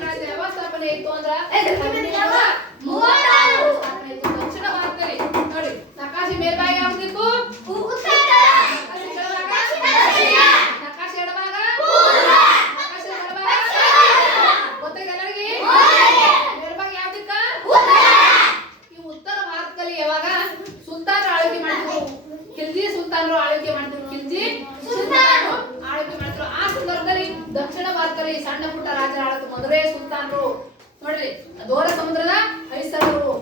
ಸಾಮ್ರಾಜ್ಯ ಯಾವಾಗ ಸ್ಥಾಪನೆ ಆಯ್ತು ಅಂದ್ರ ದಕ್ಷಿಣ ಭಾರತದಲ್ಲಿ ನೋಡಿ. ನಕಾಶೆ ಮೇಲ್ಭಾಗ ಯಾವ್ದಿತ್ತು? ನಕಾಶೆ ಎಡಭಾಗ ಗೊತ್ತಾಗ ಎಲ್ಲರಿಗೆ? ಮೇಲ್ಭಾಗ ಯಾವ್ದಿಕ್ಕ? ಈ ಉತ್ತರ ಭಾರತದಲ್ಲಿ ಯಾವಾಗ ಸುಲ್ತಾನರು ಆಳ್ವಿಕೆ ಮಾಡಿದ್ರು, ಖಿಲ್ಜಿ ಸುಲ್ತಾನರು ಆಳ್ವಿಕೆ ಮಾಡಿದ್ರು, ಖಿಲ್ಜಿ ಸುಲ್ತಾನರು ಆಳ್ವಿಕೆ ಮಾಡಿದ್ರು. ಆ ಸಂದರ್ಭದಲ್ಲಿ ದಕ್ಷಿಣ ಭಾರತದಲ್ಲಿ ಸಣ್ಣ ಪುಟ್ಟ ರಾಜರ ಆಳ್ವಿಕೆ ಮಧುರೈ ಸುಲ್ತಾನರು ನೋಡ್ರಿ, ದೋರ ಸಮುದ್ರದ ಹೈಸರರು,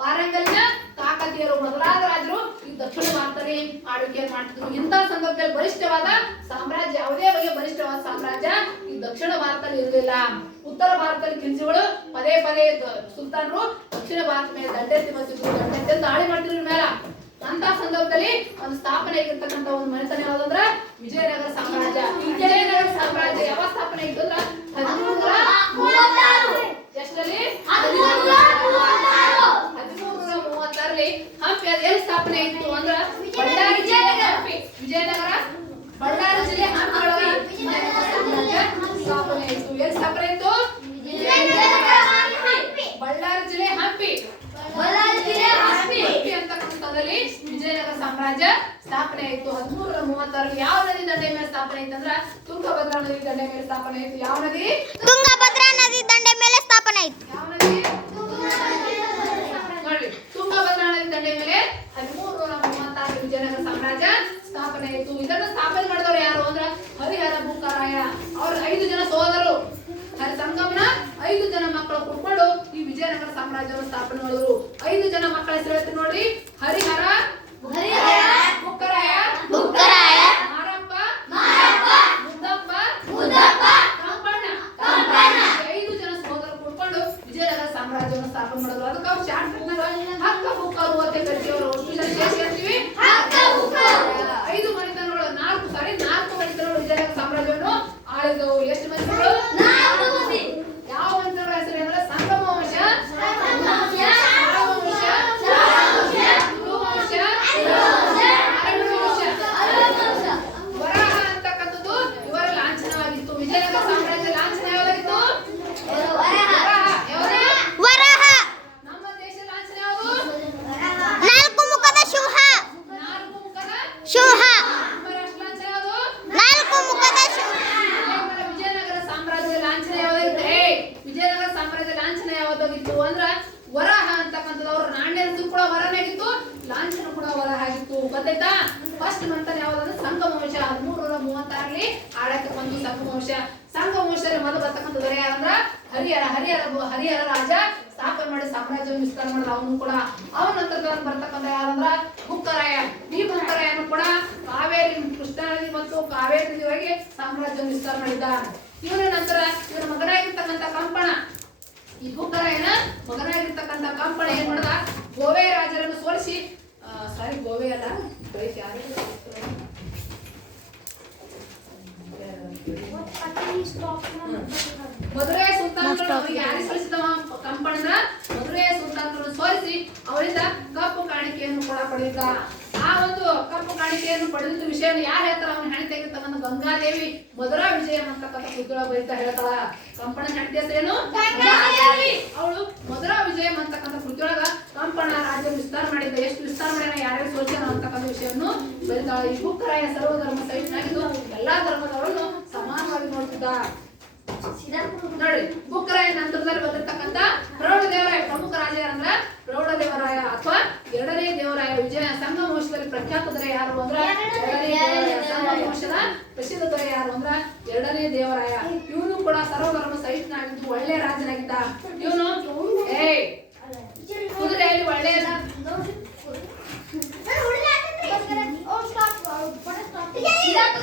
ವಾರಂಗಲ್ನ ಕಾಕತೀಯರು ಮೊದಲಾದ ರಾಜರು ಈ ದಕ್ಷಿಣ ಭಾರತದಲ್ಲಿ ಆಳ್ವಿಕೆಯನ್ನು ಮಾಡ್ತಿದ್ರು. ಇಂತಹ ಸಂದರ್ಭದಲ್ಲಿ ಬಲಿಷ್ಠವಾದ ಸಾಮ್ರಾಜ್ಯ, ಯಾವುದೇ ಬಗೆಯ ಬಲಿಷ್ಠವಾದ ಸಾಮ್ರಾಜ್ಯ ಈ ದಕ್ಷಿಣ ಭಾರತದಲ್ಲಿ ಇರಲಿಲ್ಲ. ಉತ್ತರ ಭಾರತದಲ್ಲಿ ಖಿಲ್ಜಿಗಳು ಪದೇ ಪದೇ ಸುಲ್ತಾನರು ದಕ್ಷಿಣ ಭಾರತ ಮೇಲೆ ದಂಡೆತ್ತಿ ಬರ್ತಿದ್ರು, ದಂಡೆತ್ತಿ ದಾಳಿ ಮಾಡ್ತಿದ್ರು ಮೇಲೆ. ಅಂತ ಸಂದರ್ಭದಲ್ಲಿ ಒಂದು ಸ್ಥಾಪನೆ ಆಗಿರ್ತಕ್ಕಂಥ ಒಂದು ಮನೆತನ ಯಾವ್ದಂದ್ರ ವಿಜಯನಗರ ಸಾಮ್ರಾಜ್ಯ. ವಿಜಯನಗರ ಸಾಮ್ರಾಜ್ಯ ಯಾವಾಗ ಸ್ಥಾಪನೆ ಆಗಿತ್ತು ಅಂದ್ರ 1336 ಎಷ್ಟರಲ್ಲಿ? 1336ರಲ್ಲಿ ಹಂಪಿ. ಅದು ಎಲ್ಲಿ ಸ್ಥಾಪನೆ ಆಯಿತು ಅಂದ್ರ ಬಳ್ಳಾರಿ ಜಿಲ್ಲೆ ಹಂಪಿ. ವಿಜಯನಗರ ಬಳ್ಳಾರಿ ಜಿಲ್ಲೆ ಹಂಪಿ ಒಳಗೆ ಸಾಮ್ರಾಜ್ಯ ಸ್ಥಾಪನೆ ಆಯಿತು. ಎಲ್ಲಿ ಸ್ಥಾಪನೆ ಆಯಿತು? ಬಳ್ಳಾರಿ ಜಿಲ್ಲೆ ಹಂಪಿ. ಹಂಪಿ ಅಂತಕ್ಕಂಥದ್ದಲ್ಲಿ ವಿಜಯನಗರ ಸಾಮ್ರಾಜ್ಯ ಸ್ಥಾಪನೆ ಆಯಿತು 1336ರಲ್ಲಿ. ಯಾವ ನದಿ ದಂಡೆ ಮೇಲೆ ಸ್ಥಾಪನೆ ಆಯ್ತು ಅಂದ್ರ ತುಂಗಭದ್ರಾ ನದಿ ದಂಡೆ ಮೇಲೆ ಸ್ಥಾಪನೆ ಆಯಿತು. ಯಾವ ನದಿ? ತುಂಗಭದ್ರಾ ನದಿ ದಂಡೆ ಮೇಲೆ ಸ್ಥಾಪನೆ ಆಯಿತು. ಯಾವ ನದಿ? ನೋಡಿ, ತುಂಗಭದ್ರಾ ನದಿ ದಂಡೆ ಮೇಲೆ 1336 ವಿಜಯನಗರ ಸಾಮ್ರಾಜ್ಯ ಸ್ಥಾಪನೆ ಆಯಿತು. ಇದನ್ನು ಸ್ಥಾಪನೆ ಮಾಡಿದವರು ಯಾರು ಅಂದ್ರ ಹರಿಹರ ಬುಕ್ಕರಾಯ. ಅವ್ರ 5 ಜನ ಸೋದರರು ಸಂಗಮನ 5 ಜನ ಮಕ್ಕಳು ಕೊಟ್ಕೊಂಡು ಈ ವಿಜಯನಗರ ಸಾಮ್ರಾಜ್ಯವನ್ನು ಸ್ಥಾಪನೆ ಮಾಡಿದ್ರು. 5 ಜನ ಮಕ್ಕಳ ಹೆಸರು ಹೇಳ್ತೀನಿ ನೋಡ್ರಿ. ಹರಿಹರ ಬುಕ್ಕರಾಯ, ಮಾರಪ್ಪ, ಮುದ್ದಪ್ಪ, ಕಂಪಣ್ಣ. 5 ಜನ ಸೋದರರು ಕೊಟ್ಕೊಂಡು ವಿಜಯನಗರ ಸಾಮ್ರಾಜ್ಯವನ್ನು ಸ್ಥಾಪನೆ ಮಾಡಿದ್ರು. ಅದಕ್ಕೆ ಅವ್ರು ಚಾಟ್ ಹಕ್ಕ ಬುಕ್ಕರು ಅಂತ ಕರಿತೀವಿ. ಹೇಳ್ತೀವಿ 5 ಮನೆತನಗಳು 4 ಮನೆತನಗಳು ವಿಜಯನಗರ ಸಾಮ್ರಾಜ್ಯವನ್ನು ಆಳಿದವು. ಎಷ್ಟು ಮನೆತನಗಳು? 4 ಮಂದಿ. ಯಾವ ಮನೆತನಗಳ ಹೆಸರು ಅಂದ್ರೆ ಸಂಗಮ ವಂಶ, ವರಾಹ ಅಂತಕ್ಕಂಥದ್ದು ಇವರ ಲಾಂಛನವಾಗಿತ್ತು. ವಿಜಯನಗರ ಸಾಮ್ರಾಜ್ಯ ಲಾಂಛನ ಯಾವಾಗಿತ್ತು? ವರಾಹ. ನಮ್ಮ ದೇಶ ಲಾಂಛನ ಯಾವುದು? 4 ಮುಖದ ಸಿಂಹ. 4 ಮುಖದ ಸಿಂಹ. ನಮ್ಮ ರಾಷ್ಟ್ರ ಲಾಂಛನ ಯಾವುದು? 4 ಮುಖದ ಸಿಂಹ. ವಿಜಯನಗರ ಸಾಮ್ರಾಜ್ಯದ ಲಾಂಛನ ಯಾವಾಗಿತ್ತು? ವಿಜಯನಗರ ಸಾಮ್ರಾಜ್ಯ ಲಾಂಛನ ಯಾವ್ದಾಗಿತ್ತು ಅಂದ್ರ ವರಾಹ ಅಂತಕ್ಕಂಥದ್ದು. ಅವ್ರ ನಾಣ್ಯದ ಕೂಡ ವರನಾಗಿತ್ತು, ಲಾಂಛನ ಕೂಡ ವರಾಹ ಆಗಿತ್ತು. ಗೊತ್ತಾಯ್ತಾ? ಫಸ್ಟ್ ಮಂತನ ಯಾವ್ದಂದ್ರೆ ಸಂಗಮ ವಂಶ. 1336ರಲ್ಲಿ ಆಡಕ್ಕೆ ಬಂದು ಸಂಗಮ ವಂಶ. ಸಂಗಮ ವಂಶದಲ್ಲಿ ಮೊದಲು ಬರ್ತಕ್ಕಂಥ ದೊರೆ ಯಾರಂದ್ರ ಹರಿಹರ ರಾಜ ಸ್ಥಾಪನೆ ಮಾಡಿ ಸಾಮ್ರಾಜ್ಯವನ್ನು ವಿಸ್ತಾರ ಮಾಡಿದ. ಅವನು ಕೂಡ ಅವನ ನಂತರ ಬರ್ತಕ್ಕಂಥ ಯಾರಂದ್ರ ಬುಕ್ಕರಾಯ. ಈ ಬುಕ್ಕರಾಯನು ಕೂಡ ಕಾವೇರಿ, ಕೃಷ್ಣಾ ನದಿ ಮತ್ತು ಕಾವೇರಿ ನದಿವರೆಗೆ ಸಾಮ್ರಾಜ್ಯವನ್ನು ವಿಸ್ತಾರ ಮಾಡಿದ್ದ. ಇವನ ನಂತರ ಇವನ ಮಗನಾಗಿರ್ತಕ್ಕಂಥ ಕಂಪಣ, ಈ ಬುಕ್ಕರಾಯನ ಮಗನಾಗಿರ್ತಕ್ಕಂಥ ಕಂಪಣ ಏನ್ ಮಾಡಿದ? ಗೋವೆ ರಾಜರನ್ನು ಸೋಲಿಸಿ, ಗೋವೆ ಅಲ್ಲ, ಮಧುರೈ ಸುಲ್ತಾನರು ಯಾರಿಗೆ ಸೋಲಿಸಿದವ? ಕಂಪಣನ ಮಧುರೈ ಸುಲ್ತಾನರನ್ನು ಸೋಲಿಸಿ ಅವರಿಂದ ಕಪ್ಪು ಕಾಣಿಕೆಯನ್ನು ಕೂಡ ಪಡೆದಿದ್ದ. ಆ ಒಂದು ಕಪ್ಪು ಕಾಣಿಕೆಯನ್ನು ಪಡೆದಿದ್ದ ವಿಷಯವನ್ನು ಯಾರು ಹೇಳ್ತಾರ? ಅವನ ಹೆಂಡತಿ ಆಗಿರ್ತಕ್ಕಂಥ ಗಂಗಾದೇವಿ ಮಧುರಾ ವಿಜಯಂ ಅಂತಕ್ಕಂಥ ಕೃತಿಯೊಳಗ ಬರೀತಾ ಹೇಳ್ತಾಳ. ಕಂಪಣ ಹೆಂಡತಿ ಹೆಸರೇನು? ಗಂಗಾದೇವಿ. ಅವಳು ಮಧುರಾ ವಿಜಯಂ ಅಂತಕ್ಕಂಥ ಕೃತಿಯೊಳಗ ಕಂಪಣ ರಾಜ್ಯ ವಿಸ್ತಾರ ಮಾಡಿದ್ದ, ಎಷ್ಟು ವಿಸ್ತಾರ ಮಾಡ್ಯಾನ, ಯಾರ್ಯಾರು ಸೋಲ್ಸ್ಯಾನ ಅಂತಕ್ಕಂಥ ವಿಷಯವನ್ನು ಬರೀತಾಳ. ಈ ಬುಕ್ಕರಾಯ ಸರ್ವಧರ್ಮ ಸಹಿತನಾಗಿದ್ದು ಎಲ್ಲಾ ಧರ್ಮದವರನ್ನು ಸಮಾನವಾಗಿ ನೋಡ್ತಿದ್ದ. ನೋಡಿ, ಬುಕ್ಕರಾಯ ನಂತರದಲ್ಲಿ ಬಂದಿರ್ತಕ್ಕಂಥ ಪ್ರೌಢದೇವರಾಯ ಪ್ರಮುಖ ರಾಜ ಯಾರಂದ್ರ ಪ್ರೌಢದೇವರಾಯ ಅಥವಾ 2ನೇ ದೇವರಾಯ. ವಿಜಯ ಸಂಗಮ ವಂಶದಲ್ಲಿ ಪ್ರಖ್ಯಾತ ದೊರೆ ಯಾರು ಅಂದ್ರ 2ನೇ ದೇವರಾಯ. ಸಂಗಮ ವಂಶದ ಪ್ರಸಿದ್ಧ ದೊರೆ ಯಾರು ಅಂದ್ರ 2ನೇ ದೇವರಾಯ. ಇವನು ಕೂಡ ಸರ್ವಧರ್ಮ ಸಹಿತನಾಗಿದ್ದು ಒಳ್ಳೆ ರಾಜನಾಗಿದ್ದ. ಇವನು